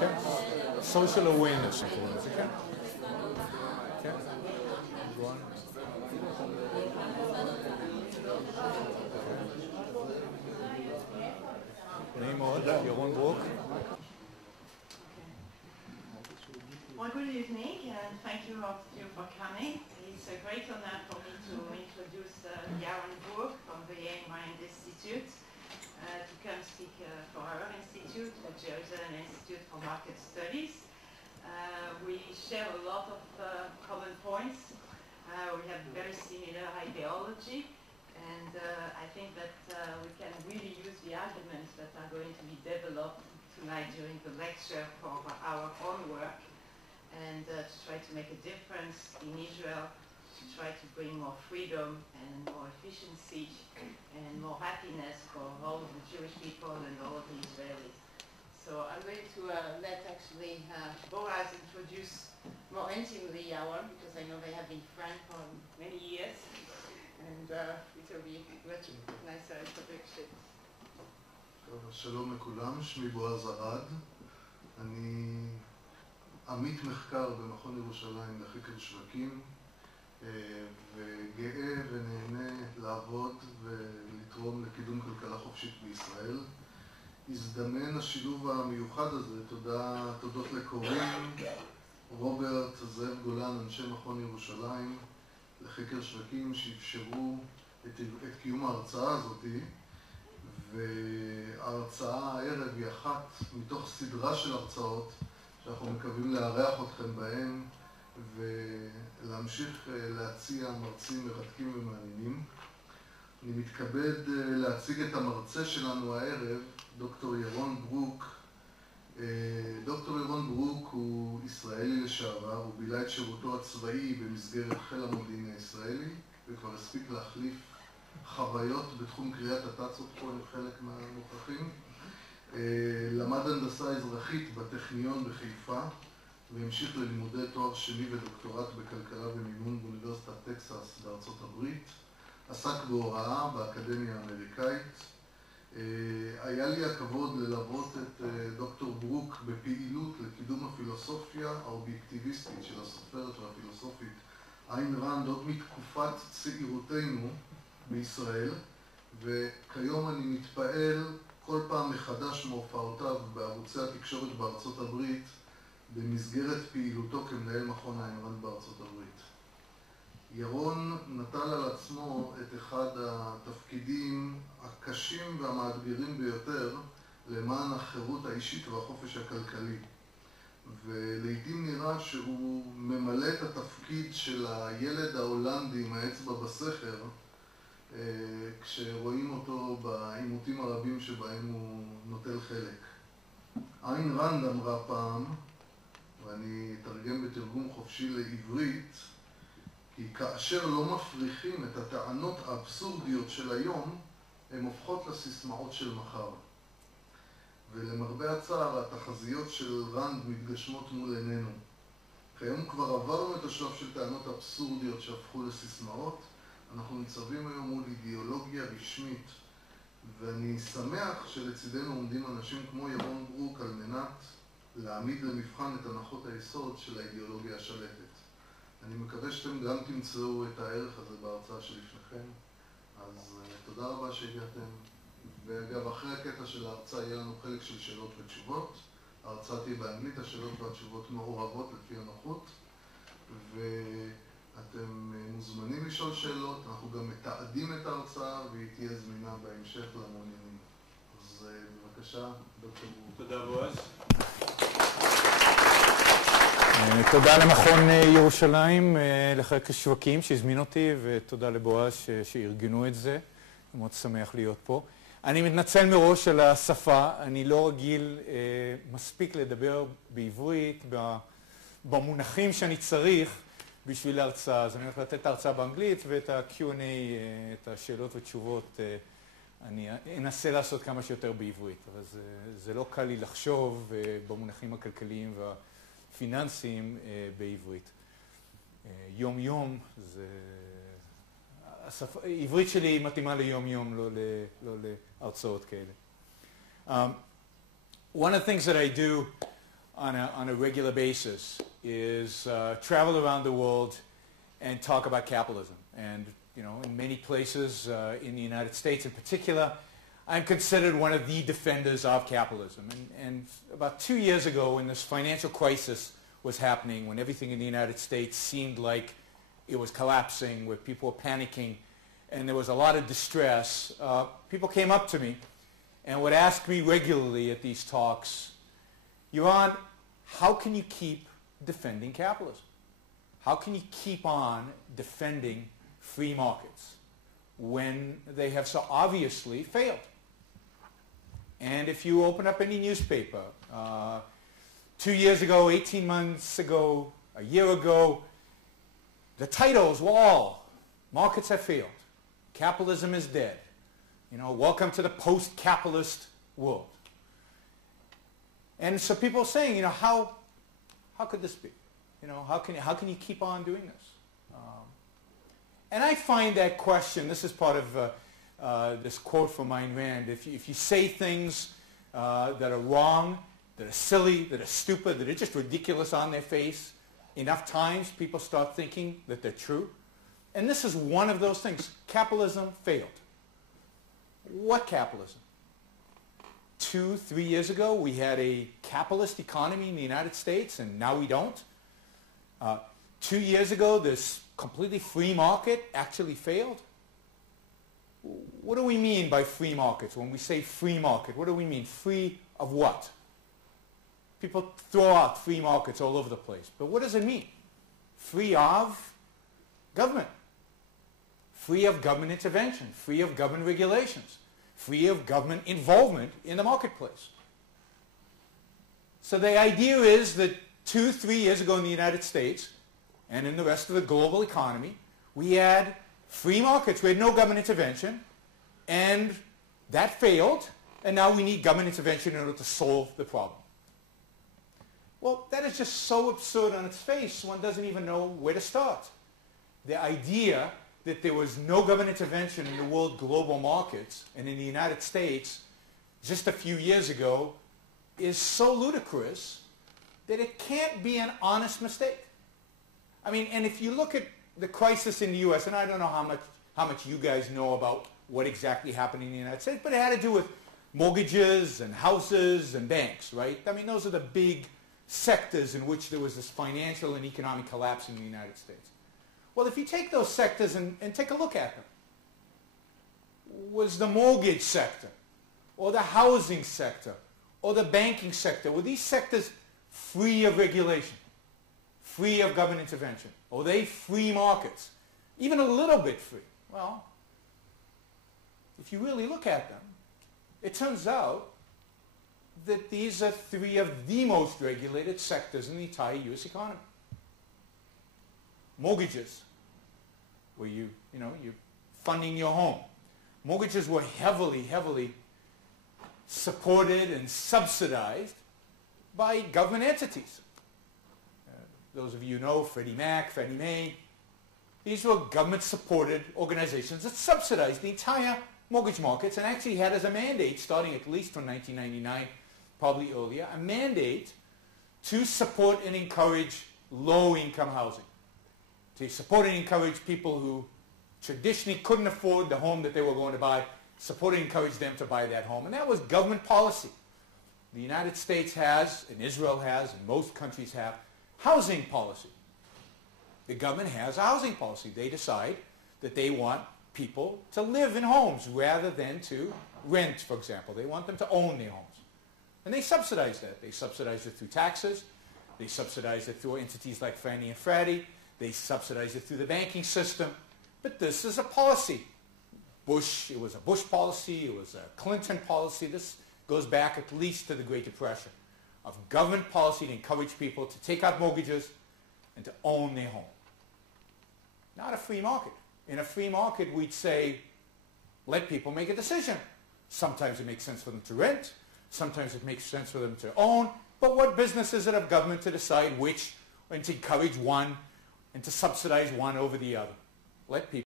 כן, social awareness, שקוראים לזה, כן. כן. נעים מאוד, ירון ברוק. Well, good evening, and thank you all of you for coming. It's a great honor for me to introduce Yaron Brook from the Ayn Rand Institute to come speak for our institute, the Jerusalem Institute for Market Studies. We share a lot of common points. We have very similar ideology, and I think that we can really use the arguments that are going to be developed tonight during the lecture for our own work, and to try to make a difference in Israel, to try to bring more freedom and more efficiency and more happiness for all of the Jewish people and all of the Israelis. So I'm going to let actually Boaz introduce more intimately Yaron, because I know they have been friends for many years, and it will be much nicer introduction. שלום לכולם, שמי בועז ארד, אני עמית מחקר במכון ירושלים לחקר שווקים, וגאה ונהנה לעבוד ולתרום לקידום כלכלה חופשית בישראל. הזדמן השילוב המיוחד הזה, תודות לקוראים, רוברט, זאב גולן, אנשי מכון ירושלים לחקר שווקים שאפשרו את קיום ההרצאה הזאת, וההרצאה הערב היא אחת מתוך סדרה של הרצאות שאנחנו מקווים לארח אתכם בהם ולהמשיך להציע מרצים מרתקים ומעניינים. אני מתכבד להציג את המרצה שלנו הערב, דוקטור ירון ברוק. דוקטור ירון ברוק הוא ישראלי לשעבר, הוא בילה את שירותו הצבאי במסגרת חיל המודיעין הישראלי וכבר הספיק להחליף חוויות בתחום קריאת התצות פה עם חלק מהנוכחים. למד הנדסה אזרחית בטכניון בחיפה והמשיך ללימודי תואר שני ודוקטורט בכלכלה ומימון באוניברסיטת טקסס בארצות הברית. עסק בהוראה באקדמיה האמריקאית. היה לי הכבוד ללוות את דוקטור ברוק בפעילות לקידום הפילוסופיה האובייקטיביסטית של הסופרת והפילוסופית איין רנד עוד מתקופת צעירותנו בישראל, וכיום אני מתפעל כל פעם מחדש מהופעותיו בערוצי התקשורת בארצות הברית במסגרת פעילותו כמנהל מכון איין רנד בארצות הברית. ירון נטל על עצמו את אחד התפקידים הקשים והמאתגרים ביותר למען החירות האישית והחופש הכלכלי, ולעיתים נראה שהוא ממלא את התפקיד של הילד ההולנדי עם האצבע בסכר כשרואים אותו בעימותים הרבים שבהם הוא נוטל חלק. איין רנד אמרה פעם, ואני אתרגם בתרגום חופשי לעברית, כי כאשר לא מפריכים את הטענות האבסורדיות של היום, הן הופכות לסיסמאות של מחר. ולמרבה הצער, התחזיות של רנד מתגשמות מול עינינו. כיום כבר עברנו את השלב של טענות אבסורדיות שהפכו לסיסמאות, אנחנו ניצבים היום מול אידיאולוגיה רשמית, ואני שמח שלצידנו עומדים אנשים כמו ירון ברוק על מנת להעמיד למבחן את הנחות היסוד של האידיאולוגיה השלטת. אני מקווה שאתם גם תמצאו את הערך הזה בהרצאה שלפניכם, אז תודה רבה שהגעתם. ואגב, אחרי הקטע של ההרצאה יהיה לנו חלק של שאלות ותשובות. ההרצאה תהיה באנגלית, השאלות והתשובות מעורבות לפי הנוחות, ואתם מוזמנים לשאול שאלות. אנחנו גם מתעדים את ההרצאה והיא תהיה זמינה בהמשך למעוניינים. אז בבקשה, דוקטור ברוק. תודה בועז. תודה למכון ירושלים, לחקר שווקים שהזמין אותי, ותודה לבועז שארגנו את זה. אני מאוד שמח להיות פה. אני מתנצל מראש על השפה, אני לא רגיל מספיק לדבר בעברית, במונחים שאני צריך בשביל ההרצאה. אז אני הולך לתת את ההרצאה באנגלית, ואת ה-Q&A, את השאלות ותשובות, אני אנסה לעשות כמה שיותר בעברית. אבל זה לא קל לי לחשוב במונחים הכלכליים פיננסיים בעברית. יום-יום, עברית שלי מתאימה ליום-יום, לא להרצאות כאלה. One of the things that I do on a regular basis is travel around the world and talk about capitalism. And, you know, in many places, in the United States in particular, I'm considered one of the defenders of capitalism. And about 2 years ago, when this financial crisis was happening, when everything in the United States seemed like it was collapsing, where people were panicking, and there was a lot of distress, people came up to me and would ask me regularly at these talks, Yaron, how can you keep defending capitalism? How can you keep on defending free markets when they have so obviously failed? And if you open up any newspaper, 2 years ago, 18 months ago, a year ago, the titles were all, markets have failed. Capitalism is dead. You know, welcome to the post-capitalist world. And so people are saying, you know, how could this be? You know, how can you keep on doing this? And I find that question, this is part of this quote from Ayn Rand, if you say things that are wrong, that are silly, that are stupid, that are just ridiculous on their face, enough times people start thinking that they're true. And this is one of those things. Capitalism failed. What capitalism? 2, 3 years ago, we had a capitalist economy in the United States, and now we don't. 2 years ago, this completely free market actually failed. What do we mean by free markets? When we say free market, what do we mean? Free of what? People throw out free markets all over the place. But what does it mean? Free of government. Free of government intervention. Free of government regulations. Free of government involvement in the marketplace. So the idea is that 2, 3 years ago in the United States and in the rest of the global economy, we had free markets. We had no government intervention, and that failed, and now we need government intervention in order to solve the problem. Well, that is just so absurd on its face, one doesn't even know where to start. The idea that there was no government intervention in the world global markets and in the United States just a few years ago is so ludicrous that it can't be an honest mistake. I mean, and if you look at the crisis in the U.S., and I don't know how much you guys know about what exactly happened in the United States, but it had to do with mortgages and houses and banks, right? I mean, those are the big sectors in which there was this financial and economic collapse in the United States. Well, if you take those sectors and take a look at them, was the mortgage sector or the housing sector or the banking sector, were these sectors free of regulation, free of government intervention? Or are they free markets? Even a little bit free? Well, if you really look at them, it turns out that these are 3 of the most regulated sectors in the entire U.S. economy. Mortgages, where you're funding your home. Mortgages were heavily supported and subsidized by government entities. Those of you know Freddie Mac, Fannie Mae. These were government-supported organizations that subsidized the entire mortgage markets and actually had as a mandate, starting at least from 1999, probably earlier, a mandate to support and encourage low-income housing. To support and encourage people who traditionally couldn't afford the home that they were going to buy, support and encourage them to buy that home. And that was government policy. The United States has, and Israel has, and most countries have, housing policy. The government has a housing policy. They decide that they want people to live in homes rather than to rent, for example. They want them to own their homes. And they subsidize that. They subsidize it through taxes. They subsidize it through entities like Fannie and Freddie. They subsidize it through the banking system. But this is a policy. It was a Bush policy. It was a Clinton policy. This goes back at least to the Great Depression, of government policy to encourage people to take out mortgages and to own their home. Not a free market. In a free market, we'd say, let people make a decision. Sometimes it makes sense for them to rent. Sometimes it makes sense for them to own. But what business is it of government to decide which and to encourage one and to subsidize one over the other? Let people